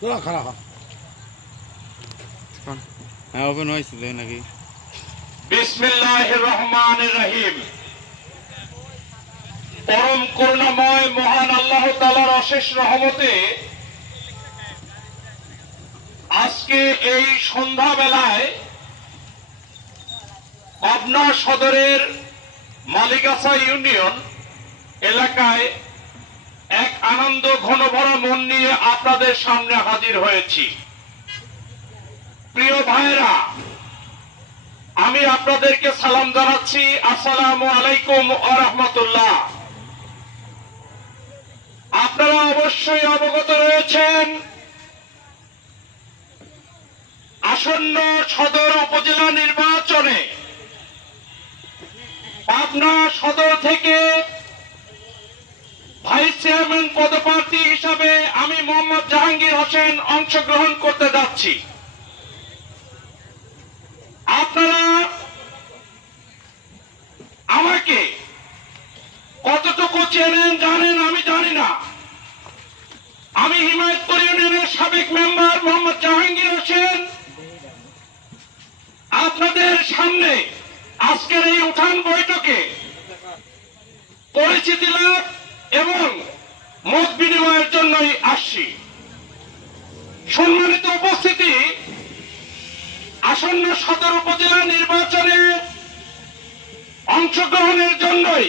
তোরা খারাপ হয় হ্যাঁ ওপেন হয়েছিল নাকি? বিসমিল্লাহ রহমান রহিম। পরম করুণাময় মহান আল্লাহ তালার অশেষ রহমতে আজকে এই সন্ধ্যাবেলায় পাবনা সদরের মালিকাসা ইউনিয়ন এলাকায় আনন্দ ঘনভরা মন নিয়ে আপনাদের সামনে হাজির হয়েছি। প্রিয় ভাইরা আমি আপনাদেরকে সালাম জানাচ্ছি। আসসালামু আলাইকুম আরহামতুল্লাহ আপনারা অবশ্যই অবগত রয়েছেন, আসন্ন সদর উপজেলা নির্বাচনে পাবনা সদর থেকে চেয়ারম্যান পদপ্রার্থী হিসাবে আমি মোহাম্মদ জাহাঙ্গীর হোসেন অংশগ্রহণ করতে যাচ্ছি। আপনারা আমাকে কতটুকু চেনেন জানেন আমি জানি না। আমি হিমায়তপুর ইউনিয়নের সাবেক মেম্বার মোহাম্মদ জাহাঙ্গীর হোসেন। আপনাদের সামনে আজকের এই উঠান বৈঠকে পরিচিতি লাভ এবং মত বিনিময়ের জন্যই আসছি। সম্মানিত উপস্থিতি, আসন্ন সদর উপজেলা নির্বাচনে অংশগ্রহণের জন্যই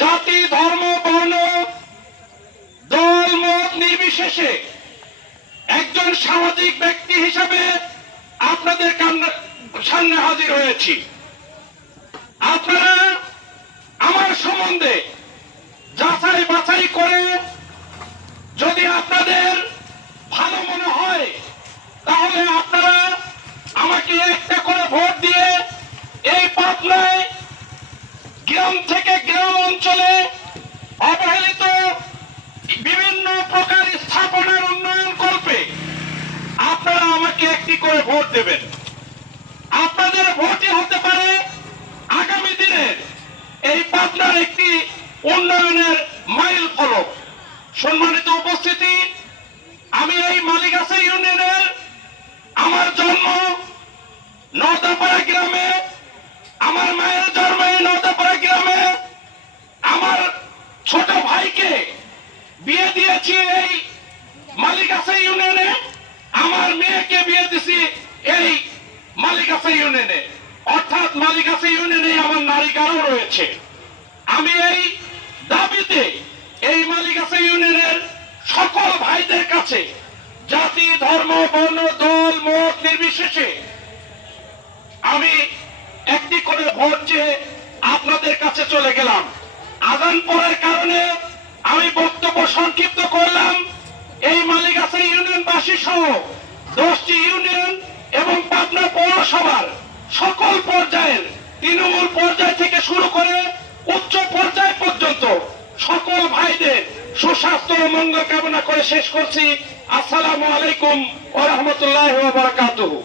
জাতি, ধর্ম, বর্ণ, দল, মত নির্বিশেষে একজন সামাজিক ব্যক্তি হিসাবে আপনাদের সামনে হাজির হয়েছি। আপনারা আমার সম্বন্ধে বাছাই করে যদি আপনাদের ভালো মনে হয়, তাহলে আপনারা আমাকে একটা করে ভোট দিয়ে এই পাতনায় গ্রাম থেকে গ্রাম অঞ্চলে অবহেলিত বিভিন্ন প্রকার স্থাপনার উন্নয়ন করবে আপনারা আমাকে একটি করে ভোট দেবেন। আপনাদের ভোটই হতে পারে আগামী দিনের এই পাবনার একটি উন্নয়নের সম্মানিত উপস্থিতি, আমি এই মালিকাসা ইউনিয়নের আমার জন্ম নওদাপাড়া গ্রামে, আমার মায়ের জন্ম এই নওদাপাড়া গ্রামে, আমার ছোট ভাইকে বিয়ে দিয়েছি এই মালিকাসা ইউনিয়নে, আমার মেয়েকে বিয়ে দিছি এই মালিকাসা ইউনিয়নে। অর্থাৎ মালিকাসা ইউনিয়নে আমার নারীকারও রয়েছে। আমি এই দাবিতে এই মালিকাসা ইউনিয়নের সকল ভাইদের কাছে জাতি, ধর্ম, বর্ণ, দল, মত নির্বিশেষে আমি একটি করে ভোট চেয়ে আপনাদের কাছে চলে গেলাম। আদান পড়ার কারণে আমি বক্তব্য সংক্ষিপ্ত করলাম। এই মালিকাসা ইউনিয়নবাসী সহ দশটি ইউনিয়ন এবং পাবনা পৌরসভার সকল পর্যায়ের তৃণমূল পর্যায় থেকে শুরু করে উচ্চ পর্যায় পর্যন্ত সকল ভাইদের সুস্বাস্থ্য মঙ্গল কামনা করে শেষ করছি। আসসালামু আলাইকুম ওয়া রাহমাতুল্লাহি ওয়া বারাকাতুহু।